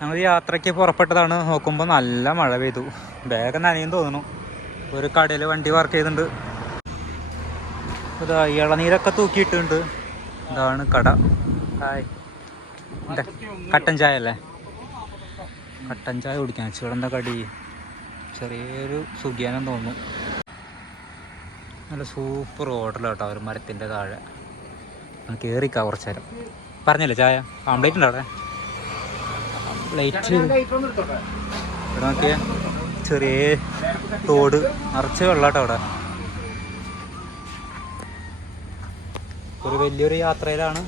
ഞങ്ങൾ യാത്രയ്ക്ക് പുറപ്പെട്ടതാണ്. നോക്കുമ്പോൾ നല്ല മഴ പെയ്തു. ബാഗ് നനയും തോന്നുന്നു. ഒരു കടയിൽ വണ്ടി വർക്ക് ചെയ്തിട്ടുണ്ട്. ഇതാ ഇളനീരൊക്കെ തൂക്കിയിട്ടുണ്ട്. ഇതാണ് കട. ഹായ്, കട്ടൻ ചായ അല്ലേ? കട്ടൻ ചായ കുടിക്കാൻ. ചൂടെന്താ കടി? ചെറിയൊരു സുഖിയാനം തോന്നുന്നു. നല്ല സൂപ്പർ ഹോട്ടലാട്ടോ, ഒരു മരത്തിൻ്റെ താഴെ. കയറിക്കാം കുറച്ച് നേരം. പറഞ്ഞല്ലേ ചായ? ആംപ്ലേറ്റ് ഉണ്ടോ അവിടെ? ആംപ്ലേറ്റ് ഇവിടെ നോക്കിയ ചെറിയ തോട് നിറച്ച് വെള്ളാട്ടോ അവിടെ. ഒരു വലിയൊരു യാത്രയിലാണ്.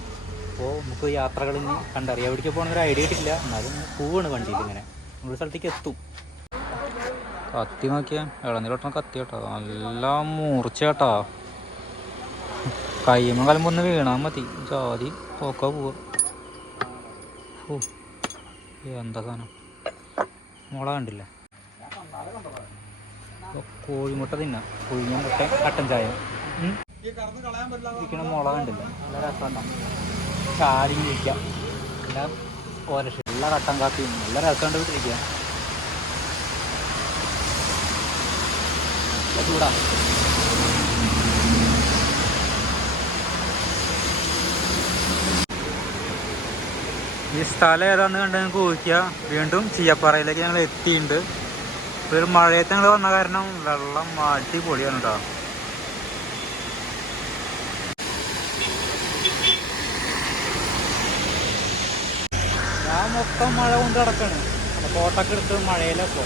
അപ്പോൾ നമുക്ക് യാത്രകളിൽ നിന്ന് കണ്ടറിയാം. എവിടേക്ക് പോകണമെന്നൊരു ഐഡിയ കിട്ടില്ല. എന്നാലും പോവാണ് വണ്ടിയിൽ. ഇങ്ങനെ ഒരു സ്ഥലത്തേക്ക് എത്തും. കത്തി നോക്കിയാൽ ഇളനീരോട്ടം കത്തി കേട്ടോ, നല്ല മൂർച്ച കേട്ടോ. കയ്യുമ്പോൾ കലമ്പോ ഒന്ന് വീണാൽ മതി. ജാതി പോക്കാ പോവുക. ഓ എന്താ സാധനം, മുള കണ്ടില്ല. കോഴിമുട്ട തിന്നാം. പുഴുങ്ങിയ മുട്ട കട്ടൻ ചായ ഇരിക്കണ മുള കണ്ടില്ല. നല്ല രസമുണ്ടാവും. ചാരി ഇരിക്കാം. എല്ലാം ഓരോ എല്ലാ കട്ടൻ കാപ്പിയും നല്ല രസമുണ്ട്. വീട്ടിലിരിക്കുക ചൂടാ. ഈ സ്ഥലം ഏതാന്ന് കണ്ട് ഞങ്ങൾക്ക് ഊഹിക്കുക. വീണ്ടും ചീയപ്പാറയിലേക്ക് ഞങ്ങൾ എത്തിയിട്ടുണ്ട്. ഒരു മഴയത്ത് ഞങ്ങൾ വന്ന കാരണം വെള്ളം അടിപൊളിയാണ് കേട്ടോ. ഞാൻ മൊത്തം മഴ കൊണ്ട് കിടക്കാണ്. കോട്ടൊക്കെ എടുത്ത് മഴയിലപ്പോ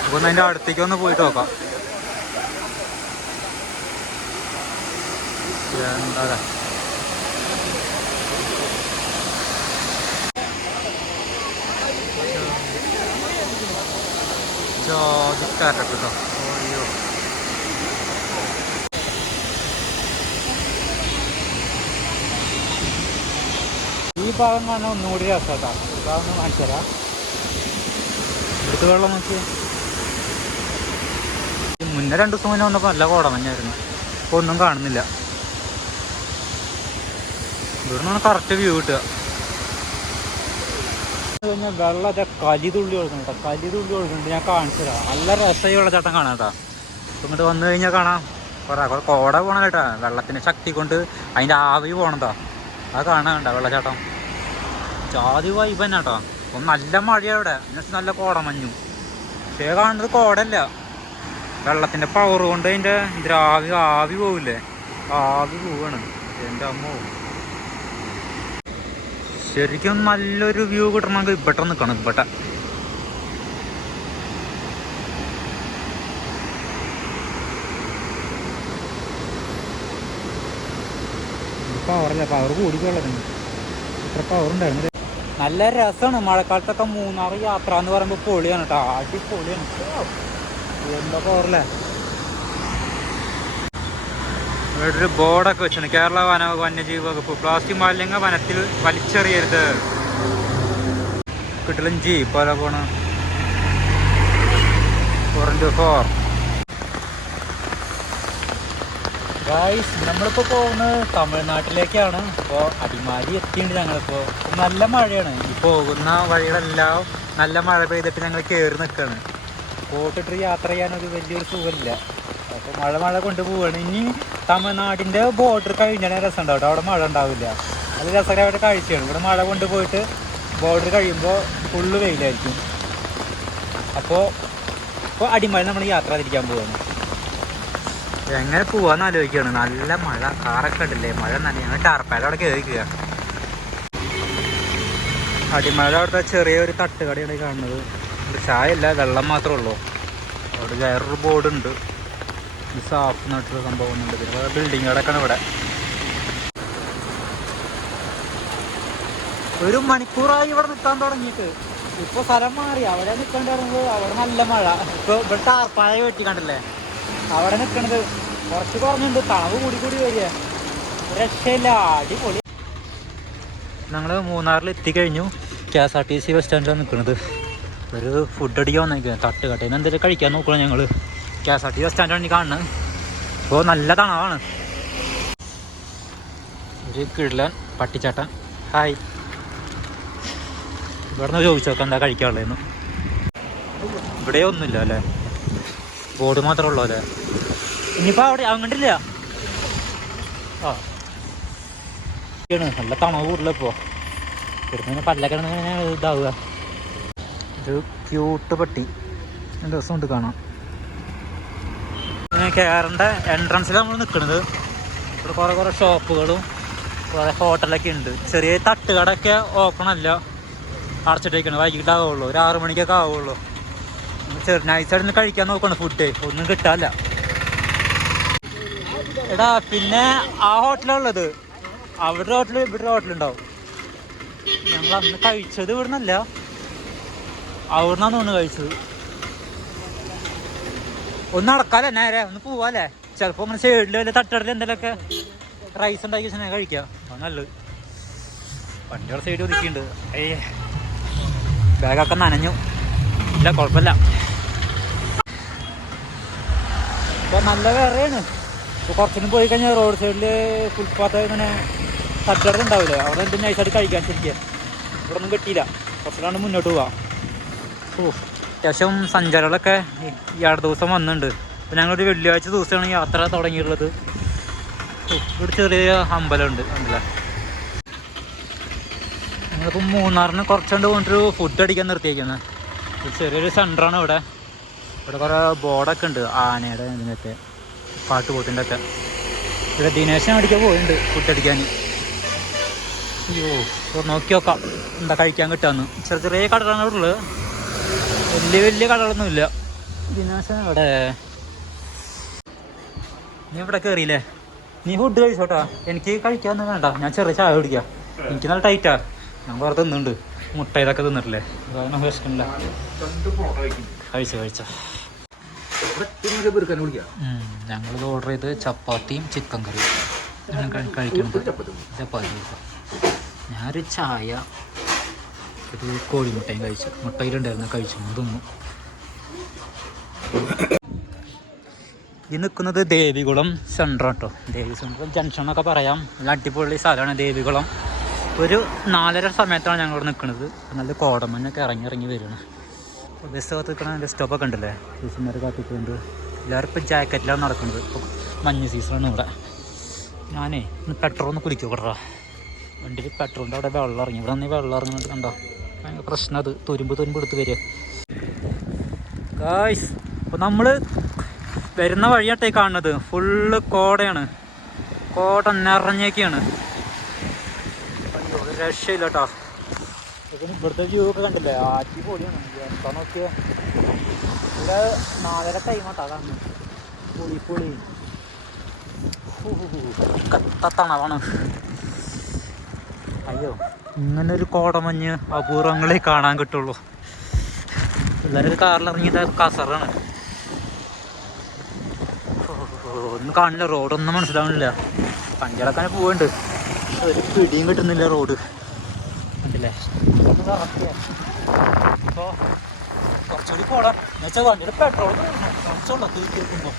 അപ്പൊ അതിൻ്റെ അടുത്തേക്ക് ഒന്ന് പോയിട്ട് നോക്കാം. എന്താ ജാതിക്കാരൊക്കെ കേട്ടോ. അയ്യോ, ഈ ഭാഗം കാണാൻ ഒന്നുകൂടി രസമാട്ടോ. ഈ ഭാഗം ഒന്ന് കാണിച്ചു തരാം. ഇവിടുത്തെ വെള്ളം നോക്കി. മുന്നേ 2 ദിവസം മുന്നേ വന്നപ്പോൾ നല്ല കോടമഞ്ഞായിരുന്നു. ഇപ്പോൾ ഒന്നും കാണുന്നില്ല. ഇവിടെ നിന്നാണ് കറക്റ്റ് വ്യൂ കിട്ടുക. കഴിഞ്ഞാൽ വെള്ളത്തെ കലിതുള്ളി ഒഴുകുന്നുണ്ട്. കലിതുള്ളി ഒഴുകുന്നുണ്ട്. ഞാൻ കാണിച്ചു തരാം. നല്ല രസമായി വെള്ളച്ചാട്ടം കാണാം കേട്ടോ. ഇങ്ങോട്ട് വന്നു കഴിഞ്ഞാൽ കാണാം. കുറേ കോട പോകണം കേട്ടോ. വെള്ളത്തിൻ്റെ ശക്തി കൊണ്ട് അതിൻ്റെ ആവി പോകണതാ. അത് കാണാൻ കണ്ട വെള്ളച്ചാട്ടം. ജാതി വൈബ് തന്നെ കേട്ടോ. ഒന്ന് നല്ല മഴയാണ് ഇവിടെ. എന്നുവെച്ചാൽ നല്ല കോടമഞ്ഞു. പക്ഷേ കാണുന്നത് കോടല്ല, വെള്ളത്തിൻ്റെ പവർ കൊണ്ട് അതിൻ്റെ ആവി പോവില്ലേ, ആവി പോവാണ്. എൻ്റെ അമ്മോ, ശരിക്കും നല്ലൊരു വ്യൂ കിട്ടണമെങ്കിൽ ഇവിടെ നിൽക്കണം. ഇവിടെ പവറല്ല, പവർ കൂടിക്കുള്ളതിന്. ഇത്ര പവർ ഉണ്ടായിരുന്നു. നല്ല രസമാണ്. മഴക്കാലത്തൊക്കെ മൂന്നാർ യാത്ര എന്ന് പറയുമ്പോൾ പൊളിയാണ് കേട്ടോ. അടിപൊളിയാണ്. എന്താ പവറല്ലേ. ഇവിടെ ഒരു ബോർഡൊക്കെ വെച്ചാണ്. കേരള വന്യജീവി വകുപ്പ് പ്ലാസ്റ്റിക് മാലിന്യങ്ങൾ വനത്തിൽ വലിച്ചെറിയരുത്. കിട്ടലും പോലെ പോണ 4x4. ഗായ്സ്, നമ്മളിപ്പോൾ പോകുന്നത് തമിഴ്നാട്ടിലേക്കാണ്. ഇപ്പോൾ അടിമാലി എത്തിയിട്ടുണ്ട് ഞങ്ങളിപ്പോൾ. നല്ല മഴയാണ്. ഈ പോകുന്ന വഴികളെല്ലാം നല്ല മഴ പെയ്തിട്ട് ഞങ്ങൾ കയറി നിൽക്കുകയാണ്. പോട്ടിട്ട് യാത്ര ചെയ്യാനൊരു വലിയൊരു സുഖമില്ല. അപ്പോൾ മഴ കൊണ്ടുപോവുകയാണ്. ഇനി തമിഴ്നാടിൻ്റെ ബോർഡർ കഴിഞ്ഞാൽ രസം ഉണ്ടാവും കേട്ടോ. അവിടെ മഴ ഉണ്ടാവില്ല. അത് രസകരമായിട്ട് കാഴ്ചയാണ്. ഇവിടെ മഴ കൊണ്ടുപോയിട്ട് ബോർഡർ കഴിയുമ്പോൾ ഫുള്ള് വെയിലായിരിക്കും. അപ്പോൾ അടിമാലി നമ്മൾ യാത്ര തിരിക്കാൻ പോവുകയാണ്. എങ്ങനെ പോവാന്ന് ആലോചിക്കുകയാണ്. നല്ല മഴ, കാറൊക്കെ ഉണ്ടല്ലേ, മഴ നല്ല. ഞങ്ങൾ ടാർപ്പായുടെ അവിടെ കയറിക്കുക. അടിമല അവിടുത്തെ ചെറിയൊരു തട്ടുകടയാണ് കാണുന്നത്. ചായ അല്ല, വെള്ളം മാത്രമേ ഉള്ളൂ. അവിടെ വേറൊരു ബോർഡുണ്ട്. സാഫ് എന്നിട്ടൊരു സംഭവം ഒന്നുണ്ട്. പിന്നെ ബിൽഡിങ്ങുകളൊക്കെയാണ് ഇവിടെ. ഒരു മണിക്കൂറായി ഇവിടെ നിൽക്കാൻ തുടങ്ങിയിട്ട്. ഇപ്പോൾ സ്ഥലം മാറി. അവിടെ നിൽക്കേണ്ടിരുന്നത് അവിടെ നല്ല മഴ. ഇപ്പോൾ ഇവിടെ ടാർപ്പായ വെട്ടി കണ്ടല്ലേ, അവിടെ നിൽക്കണത് കുറച്ച് കുറഞ്ഞുണ്ട്. തണവ് കൂടി വരിക. രക്ഷയില്ല, അടിപൊളി. ഞങ്ങൾ മൂന്നാറിൽ എത്തിക്കഴിഞ്ഞു. KSRTC ബസ് സ്റ്റാൻഡിലാണ് നിൽക്കുന്നത്. ഒരു ഫുഡ് അടിക്കാൻ വന്നേക്കുക. തട്ടുകട്ടയിൽ നിന്ന് എന്തെങ്കിലും കഴിക്കാൻ നോക്കണം ഞങ്ങൾ. KSRTC ബസ് സ്റ്റാൻഡാണ് കാണുന്നത്. ഇപ്പോൾ നല്ല തണവാണ്. ഒരു കിഴലൻ പട്ടിച്ചാട്ടൻ. ഹായ്. ഇവിടെ നിന്ന് ചോദിച്ചോക്കാം എന്താ കഴിക്കാനുള്ളതെന്ന്. ഇവിടെ ഒന്നുമില്ല അല്ലേ, ബോർഡ് മാത്രമേ ഉള്ളൂ അല്ലേ. ഇനിയിപ്പോൾ അവിടെ അങ്ങോട്ടില്ല. ആ നല്ല തണവ് കൂടുതല ഇപ്പോൾ. കിടന്ന് പല്ലൊക്കെ ഇതാവുക. ഒരു ക്യൂട്ട് പട്ടി, രസമുണ്ട് കാണാം. കയറിൻ്റെ എൻട്രൻസിൽ നമ്മൾ നിൽക്കുന്നത്. ഇവിടെ കുറേ ഷോപ്പുകളും കുറേ ഹോട്ടലൊക്കെ ഉണ്ട്. ചെറിയ തട്ടുകടയൊക്കെ ഓപ്പൺ അല്ല, അടച്ചിട്ടേക്കാണ്. വൈകിട്ടാവുള്ളൂ, ഒരു 6 മണിക്കൊക്കെ ആവുള്ളൂ. നൈസായിട്ട് നിന്ന് കഴിക്കാൻ നോക്കണം, ഫുഡ് ഒന്നും കിട്ടാനില്ല. എടാ പിന്നെ ആ ഹോട്ടലുള്ളത്, അവിടെ ഹോട്ടൽ ഇവിടെ ഹോട്ടലുണ്ടാവും. ഞങ്ങൾ അന്ന് കഴിച്ചത് ഇവിടെ നിന്നല്ല, അവിടെ നിന്നാണ് തോന്നുന്നു കഴിച്ചത്. ഒന്ന് നടക്കാല്ലേ, നേരെ ഒന്ന് പോവാല്ലേ. ചിലപ്പോൾ അങ്ങനെ സൈഡിൽ വല്ല തട്ടടൽ എന്തെങ്കിലുമൊക്കെ റൈസ് ഉണ്ടാക്കി വെച്ചാൽ കഴിക്കാം, അത് നല്ലത്. വണ്ടിയുടെ സൈഡ് ഒതുക്കിയിട്ടുണ്ട്. ബാഗൊക്കെ നനഞ്ഞു, ഇല്ല കുഴപ്പമില്ല. ഇപ്പോൾ നല്ല വേറെയാണ്. ഇപ്പോൾ കുറച്ചും പോയി കഴിഞ്ഞാൽ റോഡ് സൈഡിൽ ഫുട്പാത്ത് ഇങ്ങനെ തട്ടടൽ ഉണ്ടാവില്ലേ, അവിടെ എന്തും നൈസായിട്ട് കഴിക്കാൻ ശരിക്കും. ഇവിടെ ഒന്നും കിട്ടിയില്ല, കുറച്ചിലാണ് മുന്നോട്ട് പോവാം. അത്യാവശ്യം സഞ്ചാരികളൊക്കെ ഈ അടുത്ത ദിവസം വന്നിട്ടുണ്ട്. അപ്പോൾ ഞങ്ങളൊരു വെള്ളിയാഴ്ച ദിവസമാണ് യാത്ര തുടങ്ങിയിട്ടുള്ളത്. ഇവിടെ ചെറിയ അമ്പലമുണ്ട് അമ്പല. ഞങ്ങളിപ്പോൾ മൂന്നാറിന് കുറച്ചുകൊണ്ട് പോയിട്ടൊരു ഫുഡ് അടിക്കാൻ നിർത്തിയേക്കുന്നത്. ചെറിയൊരു സെൻ്ററാണ് ഇവിടെ. ഇവിടെ കുറേ ബോർഡൊക്കെ ഉണ്ട്, ആനയുടെ ഇതിനൊക്കെ കാട്ടുപോത്തിൻ്റെ ഒക്കെ. ഇവിടെ ദിനേശൻ അടിക്കാൻ പോയിട്ടുണ്ട് ഫുഡ് അടിക്കാൻ. അയ്യോ നോക്കി നോക്കാം എന്താ കഴിക്കാൻ കിട്ടാമെന്ന്. ചെറിയ കടകളാണ് ഇവിടെ ഉള്ളത്, വലിയ കടകളൊന്നുമില്ല. ദിനേശൻ ഇവിടെ. നീ ഇവിടെ കയറിയില്ലേ, നീ ഫുഡ് കഴിച്ചോട്ടാ. എനിക്ക് കഴിക്കാനൊന്നും വേണ്ട, ഞാൻ ചെറിയ ചായ കുടിക്കാം. എനിക്ക് നല്ല ടൈറ്റാ, ഞാൻ വേറെ തിന്നുന്നുണ്ട്. മുട്ട ഇതൊക്കെ തിന്നിട്ടില്ലേ, അതൊന്നും വിശക്കണില്ല. കഴിച്ചോ. ഞങ്ങളിത് ഓർഡർ ചെയ്ത് ചപ്പാത്തിയും ചിക്കൻ കറിയും കഴിക്കുന്നത്. ചപ്പാത്തി ഞാനൊരു ചായ, ഒരു കോഴിമുട്ടയും കഴിച്ചു. മുട്ടയിലുണ്ടായിരുന്നു, കഴിച്ചു തിന്നു. ഈ നിൽക്കുന്നത് ദേവികുളം സെൻറ്റർ കേട്ടോ. ദേവി സെൻറ്റർ ജംഗ്ഷൻ എന്നൊക്കെ പറയാം. നല്ല അടിപൊളി സ്ഥലമാണ് ദേവികുളം. ഒരു 4:30 സമയത്താണ് ഞങ്ങളിവിടെ നിൽക്കുന്നത്. നല്ല കോടമഞ്ഞൊക്കെ ഇറങ്ങി വരികയാണ്. ബസ് കാത്ത് നിൽക്കണ ബസ് സ്റ്റോപ്പൊക്കെ ഉണ്ടല്ലേ, ടീച്ചർമാർ കാത്തിക്കുന്നുണ്ട്. എല്ലാവരും ഇപ്പോൾ ജാക്കറ്റിലാണ് നടക്കുന്നത്. ഇപ്പോൾ മഞ്ഞ് സീസണാണ് ഇവിടെ. ഞാനേ ഒന്ന് പെട്രോൾ കുടിക്കുക കേട്ടോ. വണ്ടിയിൽ പെട്രോളിൻ്റെ അവിടെ വെള്ളം ഇറങ്ങി. ഇവിടെ നിന്ന് വെള്ളം ഇറങ്ങുന്നത് കണ്ടോ, ഭയങ്കര പ്രശ്നം. അത് തുരുമ്പ് എടുത്ത് വരിക ഗായ്സ്. അപ്പോൾ നമ്മൾ വരുന്ന വഴിയാട്ടേ കാണുന്നത് ഫുള്ള് കോടയാണ്. കോട നിറഞ്ഞേക്കാണ്. അയ്യോ രക്ഷയില്ല കേട്ടോ. ഇവിടുത്തെ വ്യൂ ഒക്കെ കണ്ടില്ലേ, അടിപൊളിയാണ്. എന്താ നോക്കിയാൽ ഇവിടെ 4:30 ടൈമാട്ടാ കാണുന്നത്. പൊളി കത്ത തണവാണ്. അയ്യോ ഇങ്ങനൊരു കോടമഞ്ഞ് അപൂർവങ്ങളെ കാണാൻ കിട്ടുള്ളൂ. പിള്ളേരൊരു കാറിലിറങ്ങിയത് കസറാണ്. ഒന്നും കാണില്ല, റോഡൊന്നും മനസ്സിലാവണില്ല. പഞ്ചളക്കാൻ പോവുന്നുണ്ട്, ഒരു പിടിയും കിട്ടുന്നില്ല റോഡ് കണ്ടില്ലേ. അപ്പോൾ കുറച്ചുകൂടി പോടാം എന്ന് വെച്ചാൽ വണ്ടിയുടെ പെട്രോൾ കുറച്ചുള്ള തീർക്കുമ്പോൾ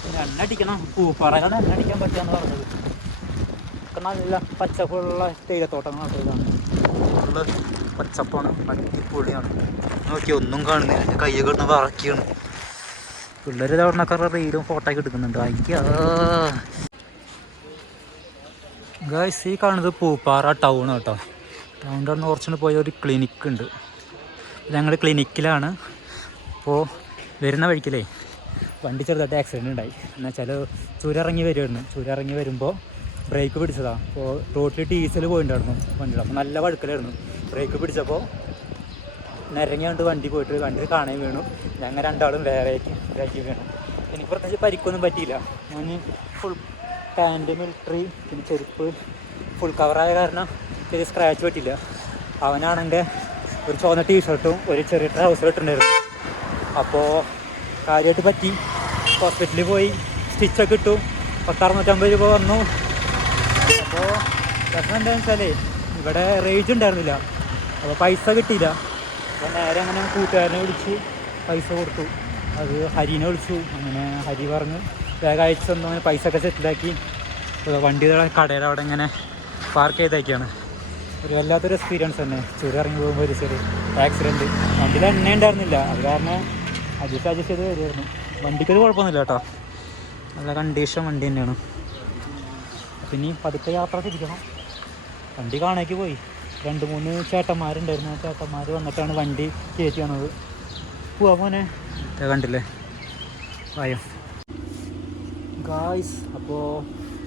പിന്നെ എണ്ണ അടിക്കണം. പൂപ്പാറകാണ് എണ്ണ അടിക്കാൻ പറ്റുകയെന്ന് പറഞ്ഞത്. ഒക്കെ നല്ല പച്ചപ്പുള്ള തേയിലത്തോട്ടങ്ങളാണ്. ഇതാണ് ഫുള്ള് പച്ചപ്പാണ്, അടിപൊളിയാണ്. നോക്കി ഒന്നും കാണുന്നില്ല, എൻ്റെ കയ്യൊക്കെ ഇടുന്ന വറക്കിയാണ്. പിള്ളേർ ഇതവിടുന്നൊക്കെ റീലും ഫോട്ടോ ഒക്കെ എടുക്കുന്നുണ്ട്. അയ്യാ ഗായ്സ്, ഈ കാണുന്നത് പൂപ്പാറ ടൗൺ കേട്ടോ. ടൗണിൻ്റെ അവിടെ കുറച്ചുകൊണ്ട് പോയ ഒരു ക്ലിനിക്ക് ഉണ്ട്. ഞങ്ങൾ ക്ലിനിക്കിലാണ്. അപ്പോൾ വരുന്ന വഴിക്കല്ലേ വണ്ടി ചെറുതായിട്ട് ആക്സിഡൻറ്റ് ഉണ്ടായി. എന്നുവെച്ചാൽ ചുരമിറങ്ങി വരുമ്പോൾ ബ്രേക്ക് പിടിച്ചതാണ്. അപ്പോൾ റോട്ടിൽ ഡീസൽ പോയിട്ടുണ്ടായിരുന്നു വണ്ടിയുടെ. അപ്പോൾ നല്ല വഴുക്കലായിരുന്നു. ബ്രേക്ക് പിടിച്ചപ്പോൾ നിരങ്ങിയാണ്ട് വണ്ടി വണ്ടിയിൽ കാണാൻ വീണു. ഞങ്ങൾ രണ്ടാളും വേറേക്ക് വീണു. എനിക്ക് പ്രത്യേകിച്ച് പരിക്കൊന്നും പറ്റിയില്ല. ഞാൻ ഫുൾ പാൻറ്റ്, മിലിറ്ററി, പിന്നെ ചെരുപ്പ് ഫുൾ കവറായ കാരണം ചെറിയ സ്ക്രാച്ച് പറ്റില്ല. അവനാണെങ്കിൽ ഒരു ചുവന്ന ടീഷർട്ടും ഒരു ചെറിയ ട്രൗസർ ഇട്ടുണ്ടായിരുന്നു. അപ്പോൾ കാര്യമായിട്ട് പറ്റി. ഹോസ്പിറ്റലിൽ പോയി സ്റ്റിച്ചൊക്കെ ഇട്ടു. 650 രൂപ വന്നു. അപ്പോൾ പ്രശ്നം എന്താണെന്ന് വെച്ചാൽ ഇവിടെ റേഞ്ച് ഉണ്ടായിരുന്നില്ല, അപ്പോൾ പൈസ കിട്ടിയില്ല. അപ്പോൾ നേരെ അങ്ങനെ കൂട്ടുകാരനെ വിളിച്ച് പൈസ കൊടുത്തു. അത് ഹരിനെ വിളിച്ചു. അങ്ങനെ ഹരി പറഞ്ഞ് വേഗം അയച്ചു തന്നു. അങ്ങനെ പൈസ ഒക്കെ സെറ്റിലാക്കി വണ്ടി കടയുടെ അവിടെ ഇങ്ങനെ പാർക്ക് ചെയ്തേക്കാണ്. ഒരു വല്ലാത്തൊരു എക്സ്പീരിയൻസ് തന്നെ. ചുരം ഇറങ്ങി പോകുമ്പോൾ ഒരു ചെറിയ ആക്സിഡൻറ്റ്. വണ്ടിയിൽ എണ്ണ ഉണ്ടായിരുന്നില്ല, അത് കാരണം അഡ്ജസ്റ്റ് ചെയ്ത് വരുമായിരുന്നു. വണ്ടിക്കത് കുഴപ്പമൊന്നുമില്ല കേട്ടോ, നല്ല കണ്ടീഷൻ വണ്ടി തന്നെയാണ്. പിന്നെ പതുക്കെ യാത്ര തിരിക്കണം. വണ്ടി കാണേക്ക് പോയി 2-3 ചേട്ടന്മാരുണ്ടായിരുന്നു. ആ ചേട്ടന്മാർ വന്നിട്ടാണ് വണ്ടി കയറ്റി വന്നത്. പോവാ മോനെ, കണ്ടില്ലേ വായോ ഗായ്സ്. അപ്പോൾ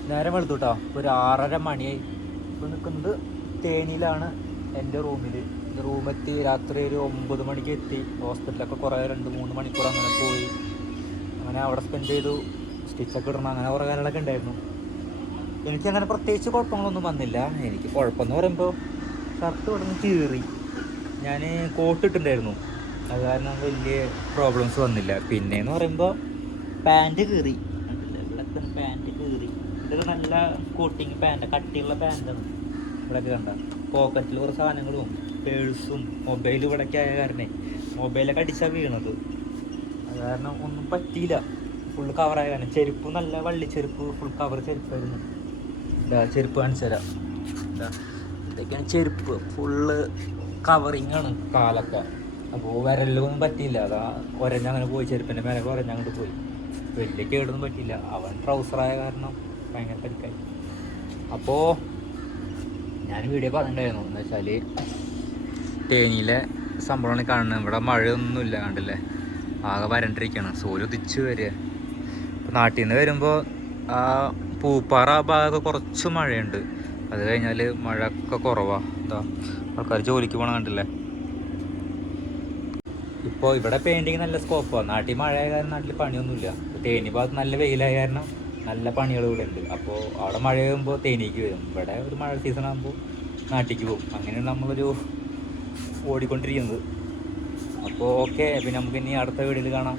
നേരം വെളുത്തു കേട്ടോ. ഇപ്പോൾ ഒരു 6:30 മണിയായി. ഇപ്പോൾ നിൽക്കുന്നത് തേനിയിലാണ്, എൻ്റെ റൂമെത്തി. രാത്രി ഒരു 9 മണിക്ക് എത്തി. ഹോസ്പിറ്റലൊക്കെ കുറേ 2-3 മണിക്കൂർ അങ്ങനെ പോയി. അങ്ങനെ അവിടെ സ്പെൻഡ് ചെയ്തു. സ്റ്റിച്ചൊക്കെ ഇടണം, അങ്ങനെ കുറേ കാര്യങ്ങളൊക്കെ ഉണ്ടായിരുന്നു. എനിക്കങ്ങനെ പ്രത്യേകിച്ച് കുഴപ്പങ്ങളൊന്നും വന്നില്ല. എനിക്ക് കുഴപ്പമെന്ന് പറയുമ്പോൾ ഷർട്ട് ഇവിടുന്ന് കീറി. ഞാൻ കോട്ട് ഇട്ടിട്ടുണ്ടായിരുന്നു, അത് കാരണം വലിയ പ്രോബ്ലംസ് വന്നില്ല. പിന്നെയെന്ന് പറയുമ്പോൾ പാൻറ്റ് കീറി. പാൻറ്റ് കീറി. ഇതൊക്കെ നല്ല കോട്ടിങ് പാൻറ്റ്, കട്ടിയുള്ള പാൻറ്റാണ്. ഇവിടെയൊക്കെ കണ്ട പോക്കറ്റിൽ കുറേ സാധനങ്ങളും പേഴ്സും മൊബൈലും ഇവിടേക്ക് ആയ കാരണേ മൊബൈലൊക്കെ അടിച്ചാൽ വീണത്. അത് കാരണം ഒന്നും പറ്റിയില്ല. ഫുള്ള് കവറായ കാരണം. ചെരുപ്പ് നല്ല വള്ളിച്ചെരുപ്പ്, ഫുൾ കവർ ചെരുപ്പായിരുന്നു. ചെരുപ്പ് കാണിച്ചു തരാം. ഇതൊക്കെയാണ് ചെരുപ്പ്, ഫുള്ള് കവറിങ് ആണ് കാലൊക്കെ. അപ്പോൾ വിരലൊന്നും പറ്റിയില്ല. അതാ ഒരഞ്ഞങ്ങനെ പോയി, ചെരുപ്പിൻ്റെ മേലെ ഒരഞ്ഞങ്ങോട്ട് പോയി. വലിയ കേടൊന്നും പറ്റിയില്ല. അവൻ ട്രൗസറായ കാരണം ഭയങ്കര പരിക്കായി. അപ്പോൾ ഞാൻ വീഡിയോ പറഞ്ഞിട്ടുണ്ടായിരുന്നു, എന്ന് വെച്ചാൽ തേനിയിലെ സംഭവമാണ് കാണുന്നത്. ഇവിടെ മഴയൊന്നുമില്ല, കണ്ടില്ലേ, ആകെ വരണ്ടിരിക്കുകയാണ്. സൂര്യ ഉദിച്ച് വരിക. ഇപ്പോൾ നാട്ടിൽ നിന്ന് വരുമ്പോൾ ആ പൂപ്പാറ ആ ഭാഗമൊക്കെ കുറച്ച് മഴയുണ്ട്. അത് കഴിഞ്ഞാൽ മഴയൊക്കെ കുറവാണ്. എന്താ ആൾക്കാർ ജോലിക്ക് പോകണം, കണ്ടില്ലേ. ഇപ്പോൾ ഇവിടെ പെയിൻറ്റിങ് നല്ല സ്കോപ്പാണ്. നാട്ടിൽ മഴയായ കാരണം നാട്ടിൽ പണിയൊന്നുമില്ല. തേനി ഭാഗത്ത് നല്ല വെയിലായ കാരണം നല്ല പണികൾ ഇവിടെ ഉണ്ട്. അപ്പോൾ അവിടെ മഴ പെയ്യുമ്പോൾ തേനിക്ക് വരും. ഇവിടെ ഒരു മഴ സീസൺ ആകുമ്പോൾ നാട്ടിലേക്ക് പോകും. അങ്ങനെയാണ് നമ്മളൊരു ഓടിക്കൊണ്ടിരിക്കുന്നത്. അപ്പോൾ ഓക്കെ, പിന്നെ നമുക്ക് ഇനി അടുത്ത വീഡിയോയിൽ കാണാം.